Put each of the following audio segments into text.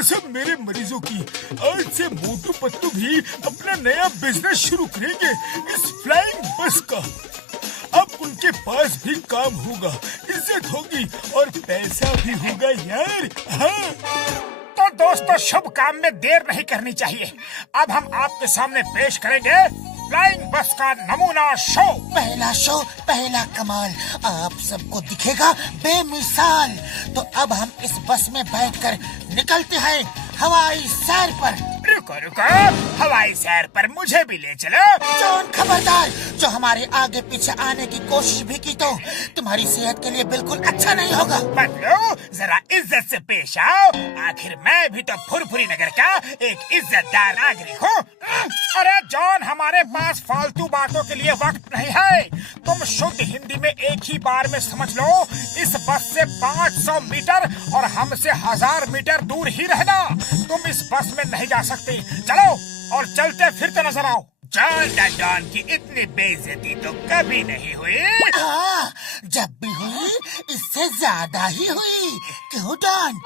पसंद मेरे मरीजों की। आज से मोटू पत्तू भी अपना नया बिजनेस शुरू करेंगे इस फ्लाइंग बस का। अब उनके पास भी काम होगा, इज्जत होगी और पैसा भी होगा यार। हाँ। तो दोस्तों, शुभ काम में देर नहीं करनी चाहिए। अब हम आपके सामने पेश करेंगे फ्लाइंग बस का नमूना शो। पहला शो, पहला कमाल आप सबको दिखेगा बेमिसाल। तो अब हम इस बस में बैठकर निकलते हैं हवाई सैर पर। रुको रुको, हवाई सैर पर मुझे भी ले चलो। जॉन खबरदार, जो हमारे आगे पीछे आने की कोशिश भी की तो तुम्हारी सेहत के लिए बिल्कुल अच्छा नहीं होगा। बदलो, जरा इज्जत से पेश आओ। आखिर मैं भी तो फुरफुरी नगर का एक इज्जतदार नागरिक हूँ। अरे जॉन, हमारे पास फालतू बातों के लिए वक्त नहीं है। तुम शुद्ध हिंदी में एक ही बार में समझ लो, इस बस से 500 मीटर और हमसे 1000 मीटर दूर ही रहना। तुम इस बस में नहीं जा सकते। चलो और चलते फिरते नजर आओ। जॉन की इतनी बेइज्जती तो कभी नहीं हुई। हाँ, जब भी हुई इससे ज्यादा ही हुई। क्यों डॉन?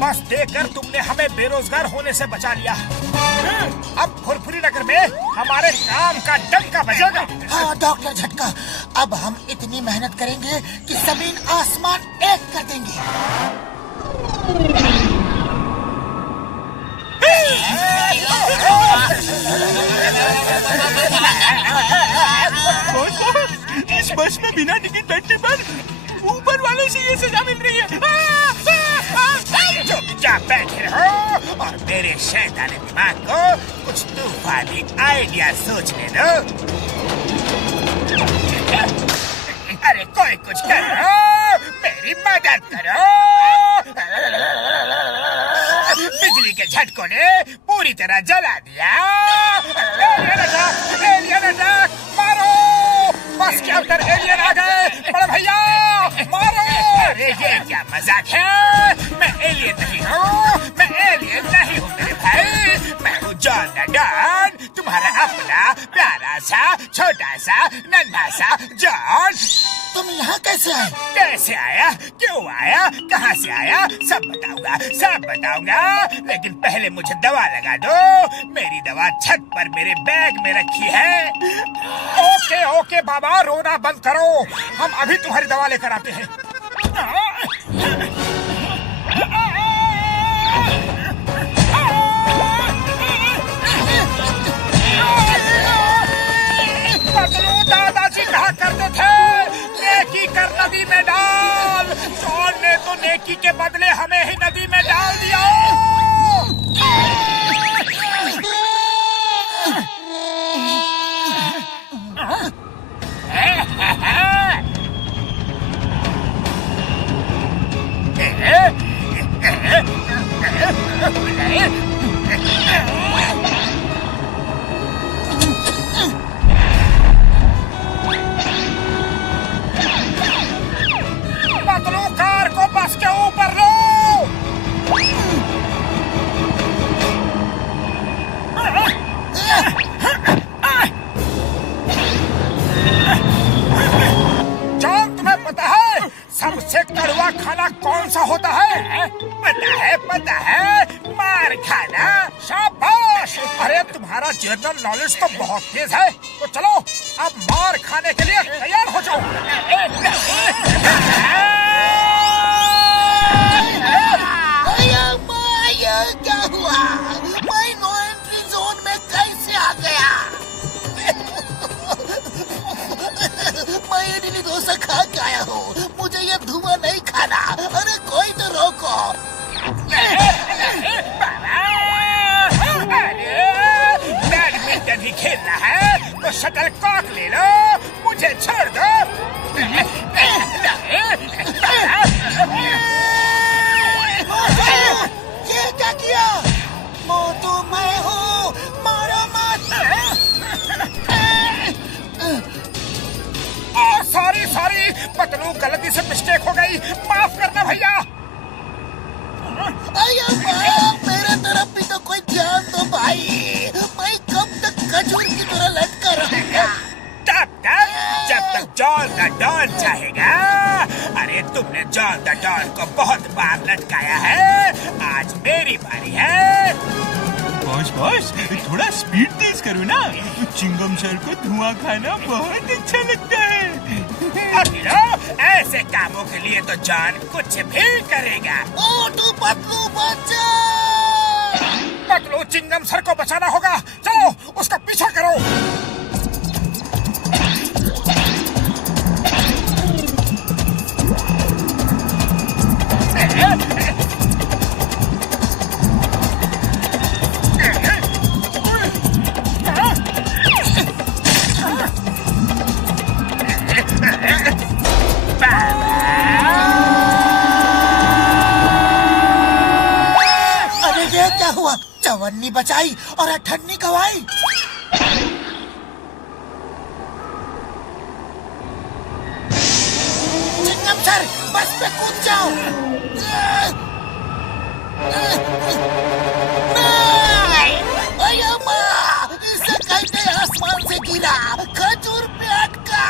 बस देकर तुमने हमें बेरोजगार होने से बचा लिया। अब फुरफुरी नगर में हमारे काम का डंका बजेगा। हाँ डॉक्टर झटका, अब हम इतनी मेहनत करेंगे कि जमीन आसमान एक कर देंगे। इस बस में बिना टिकट बैठने पर ऊपर वाले से ये सजा मिल रही है। चुपचाप बैठे रहो और मेरे शैतानी दिमाग को कुछ तूफानी आइडिया सोचने दो। अरे कोई कुछ करो, मेरी मदद करो। बिजली के झटकों ने पूरी तरह जला दिया। एलियन अटैक, मारो! बस के अंदर एलियन आ गए। बड़े भैया मारो! अरे ये क्या मजाक है? मैं एलियन नहीं हूँ, मैं एलियन नहीं हूँ मेरे भाई। मैं हूँ जॉन द डॉन, तुम्हारा अपना प्यारा सा छोटा सा नन्हा सा जॉन। तुम यहाँ कैसे आए? कैसे आया, क्यों आया, कहाँ से आया, सब बताऊंगा, सब बताऊंगा। लेकिन पहले मुझे दवा लगा दो। मेरी दवा छत पर मेरे बैग में रखी है। ओके ओके बाबा, रोना बंद करो। हम अभी तुम्हारी दवा लेकर आते हैं। दादाजी कहा करते थे, नेकी कर नदी में डाल। जॉन ने तो नेकी के बदले हमें ही नदी में डाल दिया। पतलू, कार को बस के ऊपर लो। जॉन, तुम्हें पता है सबसे कड़वा खाना कौन सा होता है? पता है, मार खाना। शाबाश! अरे तुम्हारा जनरल नॉलेज तो बहुत तेज है। तो चलो अब मार खाने के लिए तैयार हो जाओ। क्या हुआ? मैं नो एंट्री जोन में कैसे आ गया? मैं इडली डोसा खा के आया हूँ, मुझे ये धुआं नहीं खाना। अरे कोई तो रोको। बैडमिंटन ही खेलना है तो शटल कॉक ले लो, मुझे छोड़ दो। ये क्या किया? मोटू मैं हूँ, मारो मत। गई, माफ करना भैया। अया माँ, मेरे तरफ भी तो कोई ध्यान दो भाई। मैं कब तक खजूर की तरह लटका रहूंगा? तब तक जब तक जॉन द डॉन चाहेगा। अरे तुमने जॉन द डॉन को बहुत बार लटकाया है, आज मेरी बारी है। बॉस थोड़ा स्पीड तेज करो ना, चिंगम सर को धुआं खाना बहुत अच्छा लगता है। अखिलो, ऐसे कामों के लिए तो जॉन कुछ भी करेगा। मोटू पतलू बच्चा। पतलू चिंगम सर को बचाना होगा, चलो उसका पीछा करो। क्या हुआ? चवन्नी बचाई और अठन्नी गवाई। चिंगम सर, बस पे कूद जाओ। अया माँ, इसे कैसे आसमान से गिरा, खजूर पे अटका।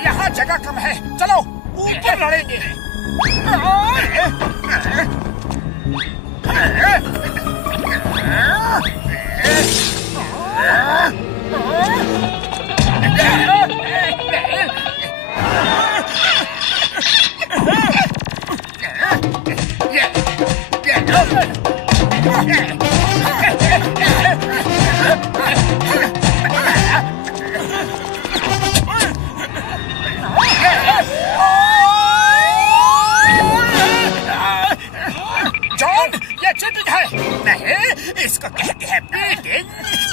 यहाँ जगह कम है, चलो ऊपर लड़ेंगे। नहीं, इसको कहते हैं बीटिंग।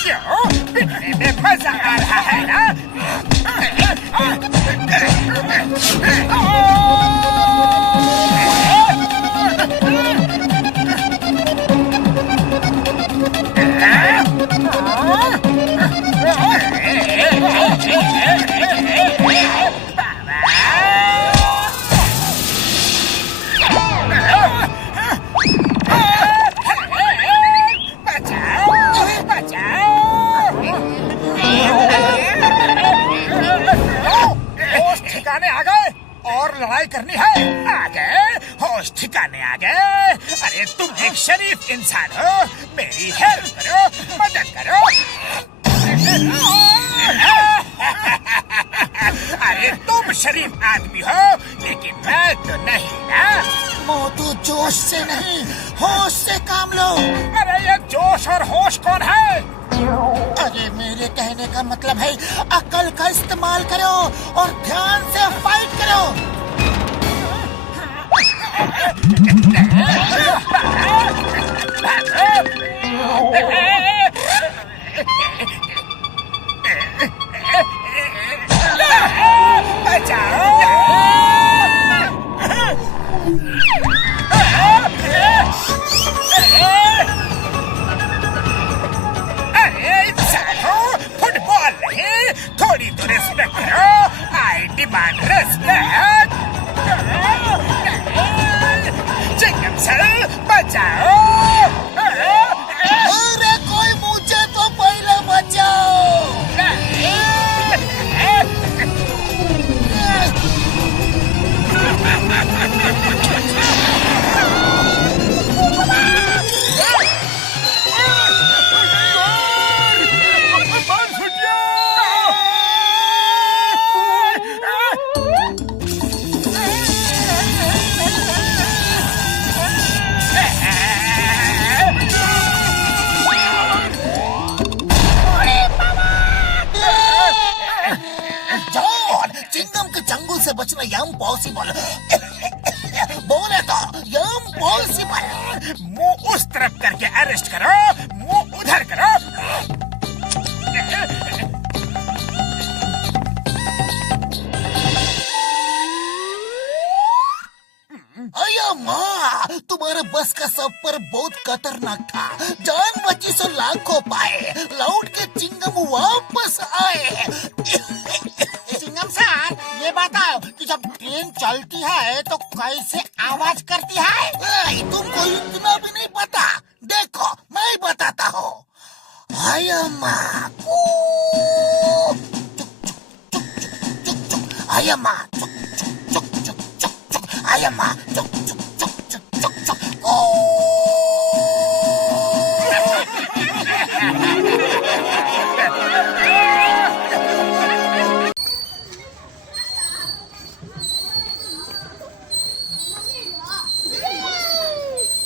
क्यों? पीटने में मजा आ रहा है ना? आ गए और लड़ाई करनी है। आ गए, होश ठिकाने आ गए। अरे तुम एक शरीफ इंसान हो, मेरी हेल्प करो, मदद करो। अरे तुम शरीफ आदमी हो, लेकिन मैं तो नहीं ना। मोटू, जोश से नहीं, होश से काम लो। अरे ये जोश और होश कौन है? अरे मेरे कहने का मतलब है, अकल का इस्तेमाल करो और ध्यान से फाइट करो। फुटबॉल नहीं, थोड़ी तो रिस्पेक्ट करो। I demand respect. चिंगम सर, बचाओ। अरे कोई मुझे तो पहले बचाओ। चिंगम के चंगुल से बचना इम्पॉसिबल। बोले तो इम्पॉसिबल। मुंह उस तरफ करके अरेस्ट करो, मुंह उधर करो। अया माँ, तुम्हारा पर बस का सफर बहुत खतरनाक था। जान बची सो लाखों पाए, लौट के चिंगम वापस आए। चिंगम सर, ये बताओ कि जब ट्रेन चलती है तो कैसे आवाज करती है? तुमको इतना भी नहीं पता? देखो मैं बताता हूँ। आयम्मा आयम्मा आयम्मा